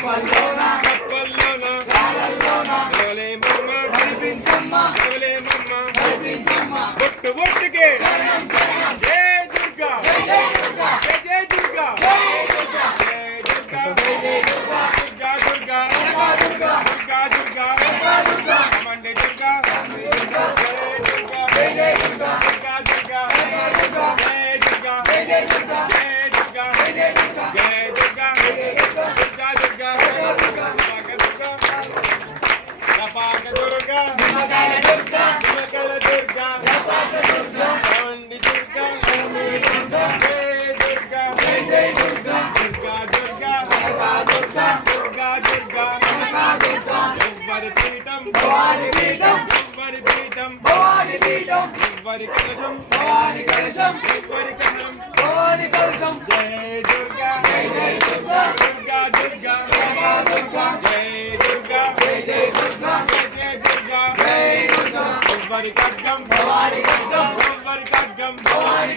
కప్పల్లోన నవలేమమ్మ బొట్టు బొట్టుకే జై దుర్గా జై దుర్గా దుర్గా మండే దుర్గా भवानी कलशम जय दुर्गा जय दुर्गा दुर्गा जय दुर्गा भवानी खड्गम भवानी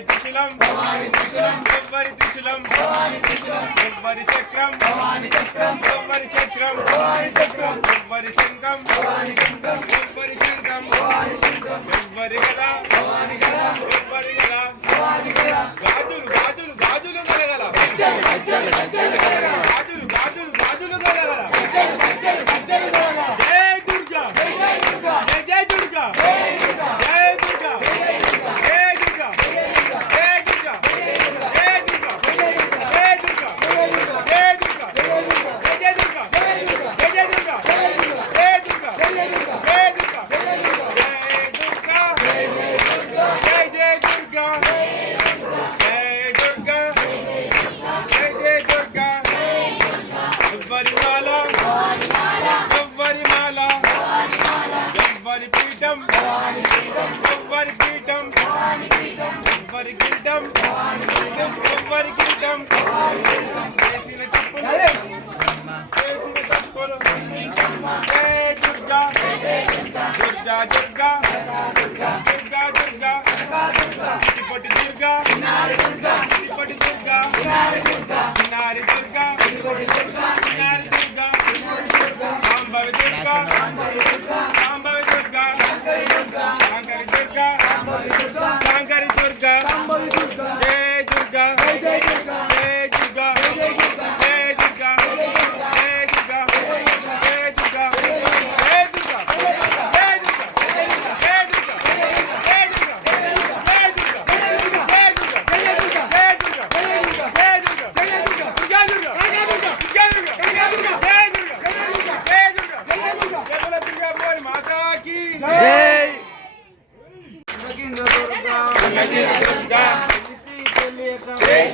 त्रिशूलम भवानी चक्रम भवानी शंखम भवानी शंखम గాజులు గాజులు గాజులు కలగల గాజులు గాజులు గాజులు కలగల జై దుర్గా జై దుర్గా జై దుర్గా జై దుర్గా జై దుర్గా జై దుర్గా జై దుర్గా జై దుర్గా జై దుర్గా జై దుర్గా జై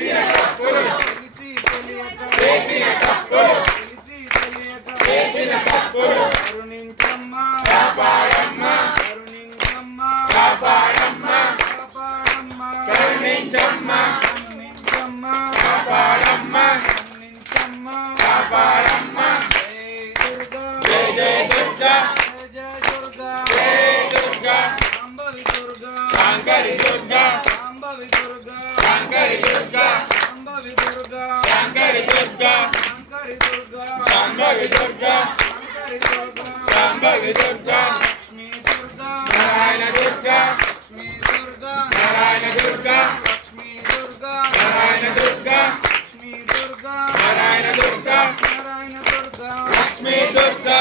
దుర్గా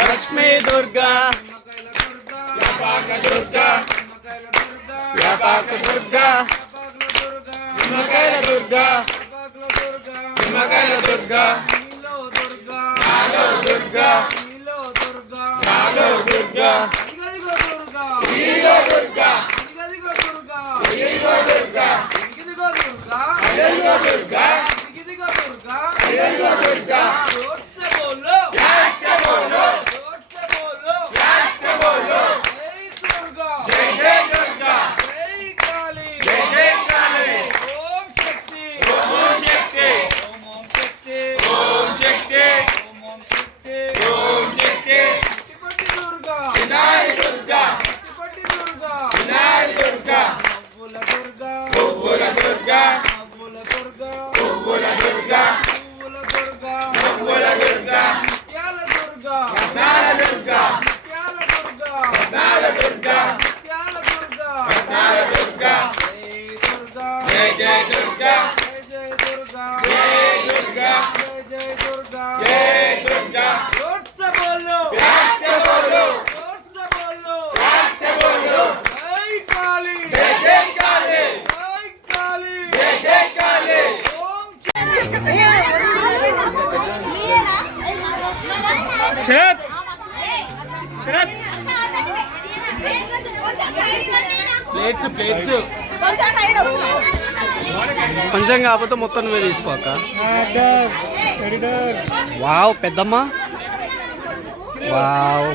లక్ష్మీ దుర్గా యాపాక దుర్గా నిమ్మకాయల దుర్గా నిమ్మకాయల దుర్గా నాలో దుర్గా నాలో దుర్గా ఇదిగో దుర్గా ఇదిగో దుర్గా ఇదిగో దుర్గా ఇదిగో దుర్గా జై జై దుర్గా జై దుర్గా జై దుర్గా జై దుర్గా జై దుర్గా जोर से बोलो प्यार से बोलो जोर से बोलो प्यार से बोलो जय काली जय जय काली जय काली जय जय काली ओम शरद शरद प्लेट्स प्लेट्स కొంచెం కాకపోతే మొత్తం నువ్వే తీసుకో అక్క. వావ్ పెద్దమ్మ వావ్.